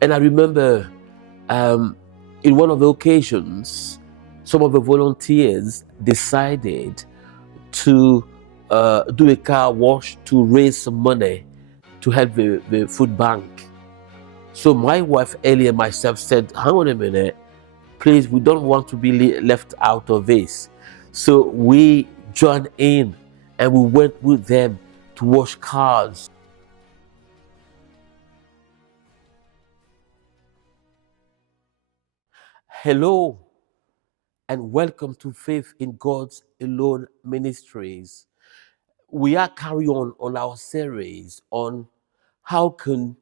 And I remember um, in one of the occasions, some of the volunteers decided to do a car wash to raise some money to help the food bank. So my wife Ellie and myself said, hang on a minute, please, we don't want to be left out of this. So we joined in and we went with them to wash cars. Hello and welcome to Faith in God's Alone Ministries. We are carrying on our series on how can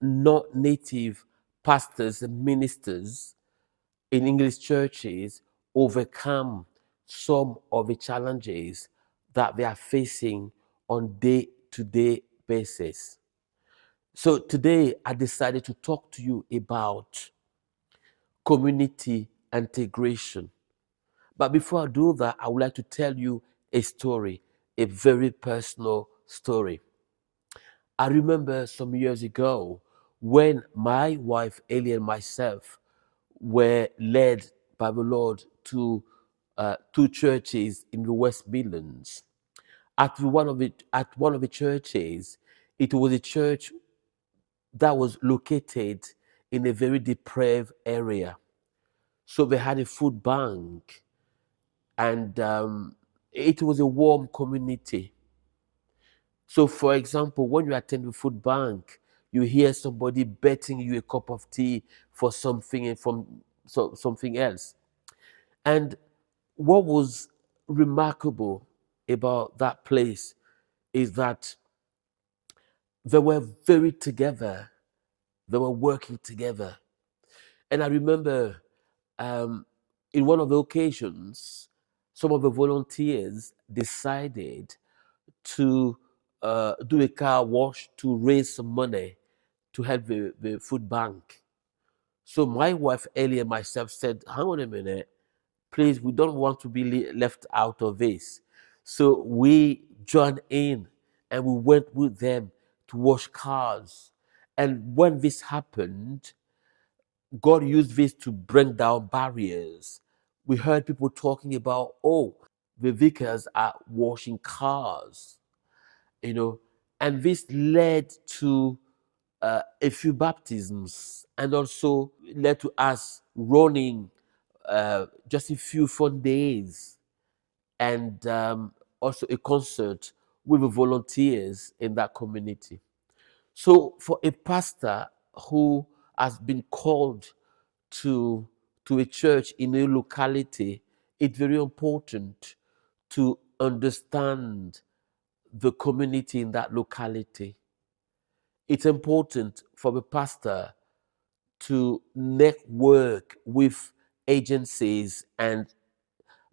not native pastors and ministers in English churches overcome some of the challenges that they are facing on day-to-day basis. So today I decided to talk to you about community integration. But before I do that, I would like to tell you a story, a very personal story. I remember some years ago when my wife Ellie and myself were led by the Lord to two churches in the West Midlands. At one of the churches, it was a church that was located in a very deprived area. So they had a food bank, and it was a warm community. So, for example, when you attend the food bank, you hear somebody betting you a cup of tea for something and something else. And what was remarkable about that place is that they were very together. They were working together. And I remember um, in one of the occasions, some of the volunteers decided to do a car wash to raise some money to help the food bank. So my wife Ellie and myself said, hang on a minute, please, we don't want to be left out of this. So we joined in and we went with them to wash cars. And when this happened, God used this to bring down barriers. We heard people talking about, oh, the vicars are washing cars, you know, and this led to a few baptisms and also led to us running just a few fun days and also a concert with the volunteers in that community. So, for a pastor who has been called to a church in a locality, it's very important to understand the community in that locality. It's important for the pastor to network with agencies and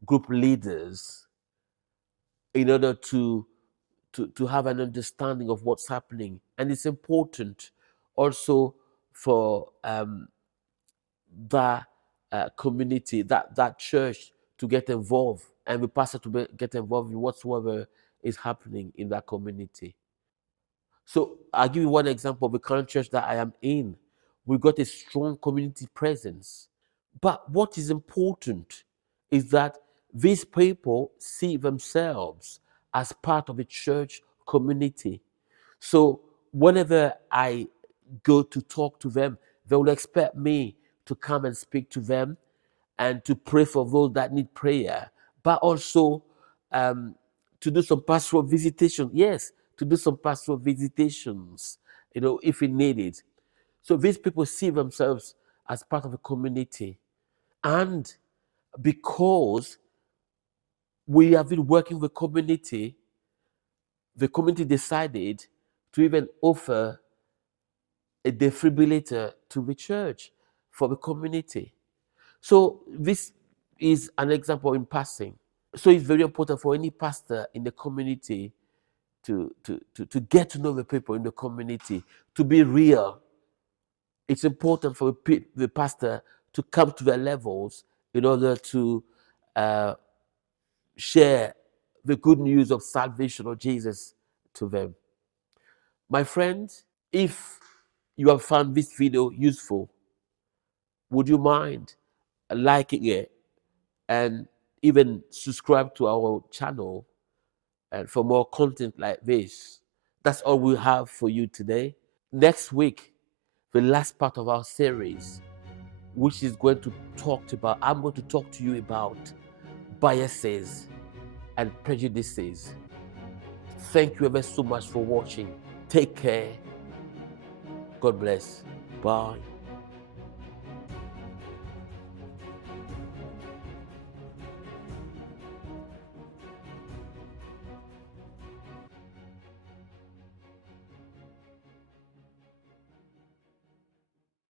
group leaders in order to have an understanding of what's happening. And it's important also for that community, that church to get involved and the pastor to get involved in whatsoever is happening in that community. So I'll give you one example of the current church that I am in. We've got a strong community presence. But what is important is that these people see themselves as part of a church community. So whenever I go to talk to them, they will expect me to come and speak to them and to pray for those that need prayer, but also um, to do some pastoral visitation. Yes, to do some pastoral visitations, if it needed. So these people see themselves as part of a community. And because we have been working with the community decided to even offer a defibrillator to the church for the community. So this is an example in passing. So it's very important for any pastor in the community to get to know the people in the community, to be real. It's important for the pastor to come to their levels in order to uh, share the good news of salvation of Jesus to them. My friends, if you have found this video useful, would you mind liking it and even subscribe to our channel and for more content like this? That's all we have for you today. Next week, the last part of our series, which is going to talk about, I'm going to talk to you about biases and prejudices. Thank you ever so much for watching. Take care. God bless. Bye.